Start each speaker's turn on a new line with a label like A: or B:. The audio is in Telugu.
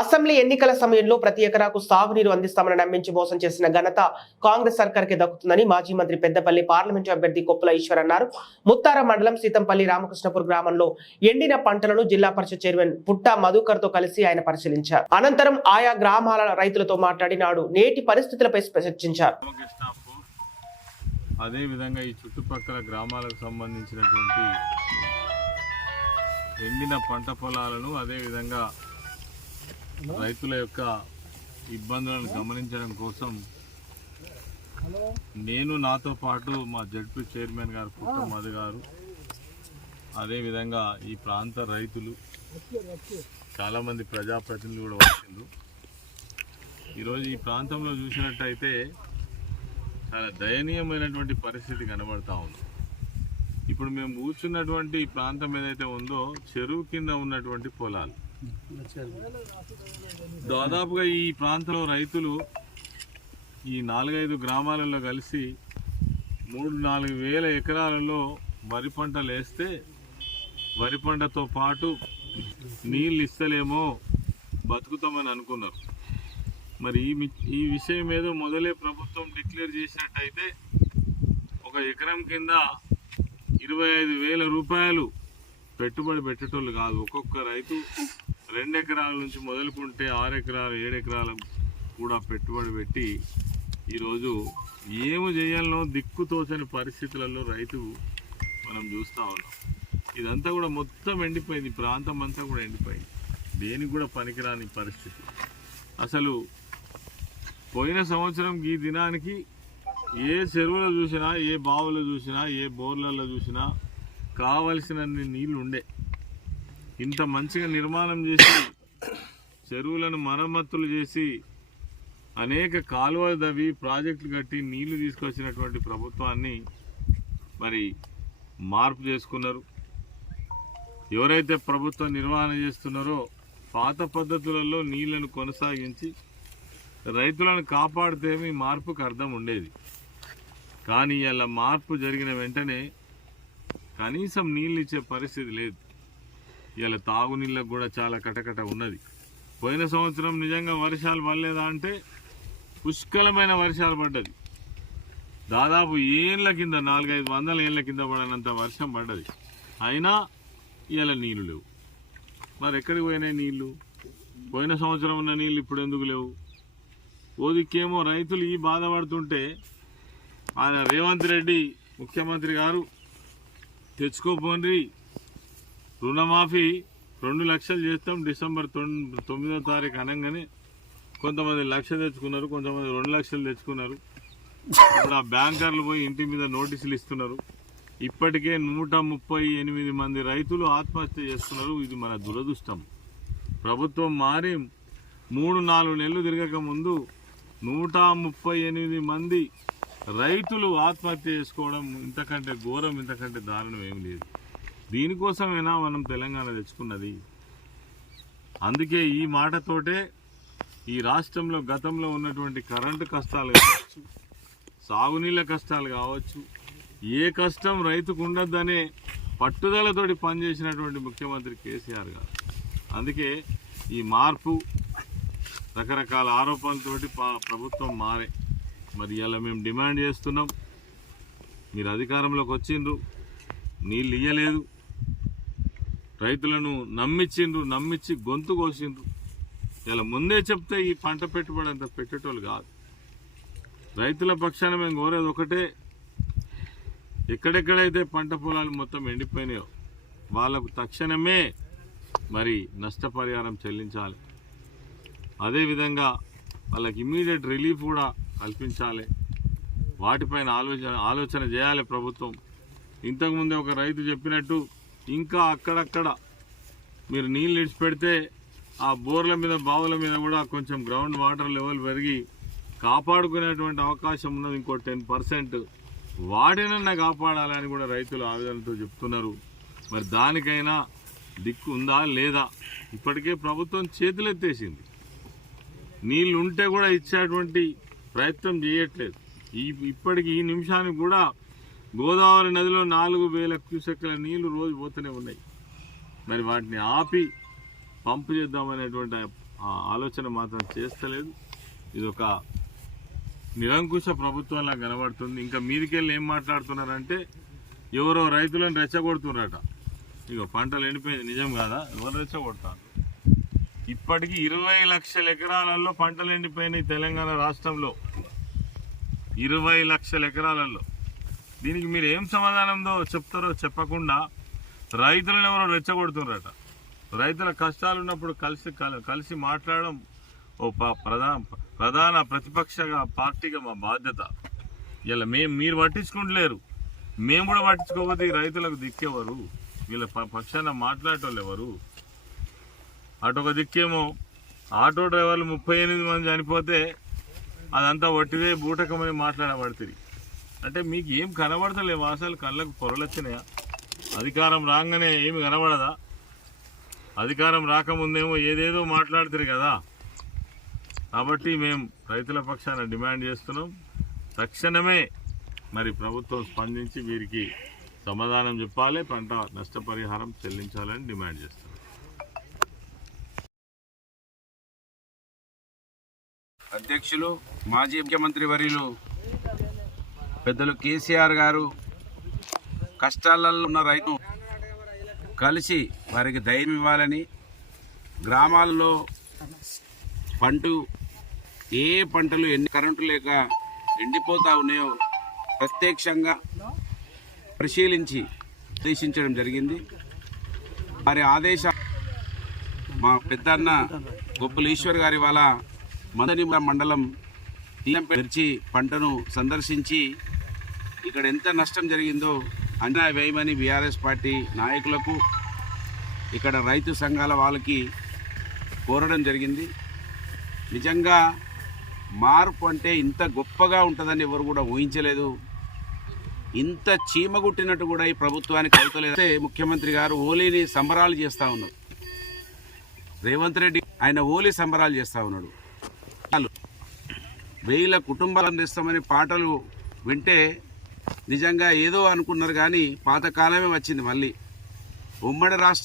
A: అసెంబ్లీ ఎన్నికల సమయంలో ప్రతి ఎకరాకు సాగునీరు అందిస్తామని నమ్మించి మోసం చేసిన ఘనత కాంగ్రెస్ సర్కార్కి దక్కుతుందని మాజీ మంత్రి పెద్దపల్లి పార్లమెంటు అభ్యర్థి కొప్పుల ఈశ్వర్ అన్నారు. ముత్తారం మండలం సీతంపల్లి రామకృష్ణపూర్ గ్రామంలో ఎండిన పంటలను జిల్లా పరిషత్ చైర్మన్ పుట్ట మధుకర్తో కలిసి ఆయన పరిశీలించారు. అనంతరం ఆయా గ్రామాల రైతులతో మాట్లాడినాడు నేటి పరిస్థితులపై చర్చించారు
B: అదే అదేవిధంగా ఈ చుట్టుపక్కల గ్రామాలకు సంబంధించినటువంటి ఎండిన పంట పొలాలను అదేవిధంగా రైతుల యొక్క ఇబ్బందులను గమనించడం కోసం నేను నాతో పాటు మా జడ్పీ చైర్మన్ గారు పుట్ట గారు అదేవిధంగా ఈ ప్రాంత రైతులు చాలామంది ప్రజాప్రతినిధులు కూడా వచ్చిండ్రు. ఈరోజు ఈ ప్రాంతంలో చూసినట్టయితే చాలా దయనీయమైనటువంటి పరిస్థితి కనబడతా ఉంది. ఇప్పుడు మేము కూర్చున్నటువంటి ఈ ప్రాంతం ఏదైతే ఉందో చెరువు కింద ఉన్నటువంటి పొలాలు. దాదాపుగా ఈ ప్రాంతంలో రైతులు ఈ నాలుగైదు గ్రామాలలో కలిసి మూడు నాలుగు వేల ఎకరాలలో వరి పంటలు వేస్తే వరి పంటతో పాటు నీళ్ళు ఇస్తలేమో బతుకుతామని అనుకున్నారు. మరి ఈ ఈ విషయం ఏదో మొదలే ప్రభుత్వం డిక్లేర్ చేసినట్టయితే ఒక ఎకరం కింద ఇరవై ఐదు వేల రూపాయలు పెట్టుబడి పెట్టేటోళ్ళు కాదు. ఒక్కొక్క రైతు రెండు ఎకరాల నుంచి మొదలుకుంటే ఆరు ఎకరాలు ఏడు ఎకరాలు కూడా పెట్టుబడి పెట్టి ఈరోజు ఏమి చేయాలనో దిక్కు తోచని పరిస్థితులలో రైతు మనం చూస్తూ ఉన్నాం. ఇదంతా కూడా మొత్తం ఎండిపోయింది. ప్రాంతం అంతా కూడా ఎండిపోయింది. దేనికి కూడా పనికిరాని పరిస్థితి. అసలు పోయిన సంవత్సరం ఈ దినానికి ఏ చెరువులో చూసినా ఏ బావులో చూసినా ఏ బోర్లలో చూసినా కావలసినన్ని నీళ్ళు ఉండే ఇంత మంచిగా నిర్మాణం చేసి చెరువులను మరమ్మతులు చేసి అనేక కాలువలు దవ్వి ప్రాజెక్టులు కట్టి నీళ్ళు తీసుకొచ్చినటువంటి ప్రభుత్వాన్ని మరి మార్పు చేసుకున్నారు. ఎవరైతే ప్రభుత్వం నిర్వహణ చేస్తున్నారో పాత పద్ధతులలో నీళ్ళను కొనసాగించి రైతులను కాపాడితే మీ మార్పుకు అర్థం ఉండేది. కానీ అలా మార్పు జరిగిన వెంటనే కనీసం నీళ్ళు ఇచ్చే పరిస్థితి లేదు. ఇలా తాగునీళ్ళకు కూడా చాలా కటకట ఉన్నది. పోయిన సంవత్సరం నిజంగా వర్షాలు పడలేదా అంటే పుష్కలమైన వర్షాలు పడ్డది. దాదాపు ఏళ్ళ కింద నాలుగైదు వందల ఏళ్ళ కింద పడనంత వర్షం పడ్డది. అయినా ఇలా నీళ్ళు లేవు. మరి ఎక్కడికి పోయినాయి నీళ్ళు? పోయిన సంవత్సరం ఉన్న నీళ్ళు ఇప్పుడు ఎందుకు లేవు? ఓదికేమో రైతులు ఈ బాధపడుతుంటే ఆయన రేవంత్ రెడ్డి ముఖ్యమంత్రి గారు తెచ్చుకోపోండి రుణమాఫీ రెండు లక్షలు చేస్తాం. డిసెంబర్ తొమ్మిదో తారీఖు అనగానే కొంతమంది లక్ష తెచ్చుకున్నారు కొంతమంది రెండు లక్షలు తెచ్చుకున్నారు. ఇప్పుడు ఆ బ్యాంకర్లు పోయి ఇంటి మీద నోటీసులు ఇస్తున్నారు. ఇప్పటికే నూట ముప్పై ఎనిమిది మంది రైతులు ఆత్మహత్య చేస్తున్నారు. ఇది మన దురదృష్టం. ప్రభుత్వం మారి మూడు నాలుగు నెలలు తిరగక ముందు నూట ముప్పై ఎనిమిది మంది రైతులు ఆత్మహత్య చేసుకోవడం ఇంతకంటే ఘోరం ఇంతకంటే దారుణం ఏమి లేదు. దీనికోసమైనా మనం తెలంగాణ తెచ్చుకున్నది? అందుకే ఈ మాటతోటే ఈ రాష్ట్రంలో గతంలో ఉన్నటువంటి కరెంటు కష్టాలు కావచ్చు సాగునీళ్ళ కష్టాలు కావచ్చు ఏ కష్టం రైతుకు ఉండద్దనే పట్టుదలతోటి పనిచేసినటువంటి ముఖ్యమంత్రి కేసీఆర్ గారు. అందుకే ఈ మార్పు రకరకాల ఆరోపణలతోటి ప్రభుత్వం మారే. మరి ఇలా మేము డిమాండ్ చేస్తున్నాం మీరు అధికారంలోకి వచ్చిండ్రు నీళ్ళు ఇయ్యలేదు రైతులను నమ్మించిండ్రు నమ్మించి గొంతు కోసిండ్రు. ఇలా ముందే చెప్తే ఈ పంట పెట్టుబడి అంత పెట్టేటోళ్ళు కాదు. రైతుల పక్షాన మేము కోరేది ఒకటే ఎక్కడెక్కడైతే పంట పొలాలు మొత్తం ఎండిపోయినాయో వాళ్ళకు తక్షణమే మరి నష్టపరిహారం చెల్లించాలి. అదేవిధంగా వాళ్ళకి ఇమ్మీడియట్ రిలీఫ్ కూడా కల్పించాలి. వాటిపైన ఆలోచన ఆలోచన చేయాలి ప్రభుత్వం. ఇంతకుముందే ఒక రైతు చెప్పినట్టు ఇంకా అక్కడక్కడ మీరు నీళ్ళు విడిచిపెడితే ఆ బోర్ల మీద బావుల మీద కూడా కొంచెం గ్రౌండ్ వాటర్ లెవెల్ పెరిగి కాపాడుకునేటువంటి అవకాశం ఉన్నది. ఇంకో టెన్ పర్సెంట్ వాటినన్నా కాపాడాలని కూడా రైతులు ఆవేదనతో చెప్తున్నారు. మరి దానికైనా దిక్కు ఉందా లేదా? ఇప్పటికే ప్రభుత్వం చేతులెత్తేసింది. నీళ్ళు ఉంటే కూడా ఇచ్చేటువంటి ప్రయత్నం చేయట్లేదు. ఈ ఇప్పటికి ఈ నిమిషానికి కూడా గోదావరి నదిలో నాలుగు వేల క్యూసెక్ల నీళ్ళు రోజు పోతూనే ఉన్నాయి. మరి వాటిని ఆపి పంపు చేద్దామనేటువంటి ఆ ఆలోచన మాత్రం చేస్తలేదు. ఇది ఒక నిరంకుశ ప్రభుత్వంలా కనబడుతుంది. ఇంకా మీదికెళ్ళి ఏం మాట్లాడుతున్నారంటే ఎవరో రైతులను రెచ్చగొడుతున్నారట. ఇక పంటలు ఎండిపోయింది. నిజం కాదా? ఎవరు రెచ్చగొడతారు? ఇప్పటికీ ఇరవై లక్షల ఎకరాలలో పంటలు ఎండిపోయినాయి తెలంగాణ రాష్ట్రంలో. ఇరవై లక్షల ఎకరాలలో దీనికి మీరు ఏం సమాధానంతో చెప్తారో చెప్పకుండా రైతులను ఎవరో రెచ్చగొడుతున్నారట. రైతుల కష్టాలు ఉన్నప్పుడు కలిసి కలిసి మాట్లాడడం ఓ ప్రధాన ప్రధాన ప్రతిపక్షగా పార్టీగా మా బాధ్యత. ఇలా మేము మీరు పట్టించుకుంటలేరు. మేము కూడా పట్టించుకోకపోతే రైతులకు దిక్కేవారు? వీళ్ళ పక్షాన మాట్లాడేటోళ్ళు ఎవరు? అటు ఒక దిక్కేమో ఆటో డ్రైవర్లు ముప్పై ఎనిమిది మంది చనిపోతే అదంతా వట్టిదే బూటకమని మాట్లాడబడుతుంది. అంటే మీకు ఏం కనబడతలేవు అసలు కళ్ళకు పొరలొచ్చినాయా? అధికారం రాగానే ఏమి కనబడదా? అధికారం రాకముందేమో ఏదేదో మాట్లాడుతారు కదా. కాబట్టి మేము రైతుల పక్షాన డిమాండ్ చేస్తున్నాం. తక్షణమే మరి ప్రభుత్వం స్పందించి వీరికి సమాధానం చెప్పాలి పంట నష్టపరిహారం చెల్లించాలని డిమాండ్ చేస్తున్నాం.
C: అధ్యక్షులు మాజీ ముఖ్యమంత్రి వర్యులు పెద్దలు కేసీఆర్ గారు కష్టాలలో ఉన్న రైతు కలిసి వారికి ధైర్యం ఇవ్వాలని గ్రామాల్లో పంట ఏ పంటలు ఎన్ని కరెంటు లేక ఎండిపోతా ఉన్నాయో ప్రత్యక్షంగా పరిశీలించి ఉద్దేశించడం జరిగింది. వారి ఆదేశ మా పెద్దన్న గొప్పల ఈశ్వర్ గారి వాళ్ళ మదని మండలం తెరిచి పంటను సందర్శించి ఇక్కడ ఎంత నష్టం జరిగిందో అంచనా వేయమని బీఆర్ఎస్ పార్టీ నాయకులకు ఇక్కడ రైతు సంఘాల వాళ్ళకి కోరడం జరిగింది. నిజంగా మార్పు అంటే ఇంత గొప్పగా ఉంటుందని ఎవరు కూడా ఊహించలేదు. ఇంత చీమగుట్టినట్టు కూడా ఈ ప్రభుత్వానికి అవుతలేదు. ముఖ్యమంత్రి గారు హోలీని సంబరాలు చేస్తూ ఉన్నారు. రేవంత్ రెడ్డి ఆయన హోలీ సంబరాలు చేస్తూ ఉన్నాడు. చాలు. వేల కుటుంబాలు అందిస్తామని పాటలు వింటే నిజంగా ఏదో అనుకున్నారు కానీ పాతకాలమే వచ్చింది మళ్ళీ ఉమ్మడి రాష్ట్ర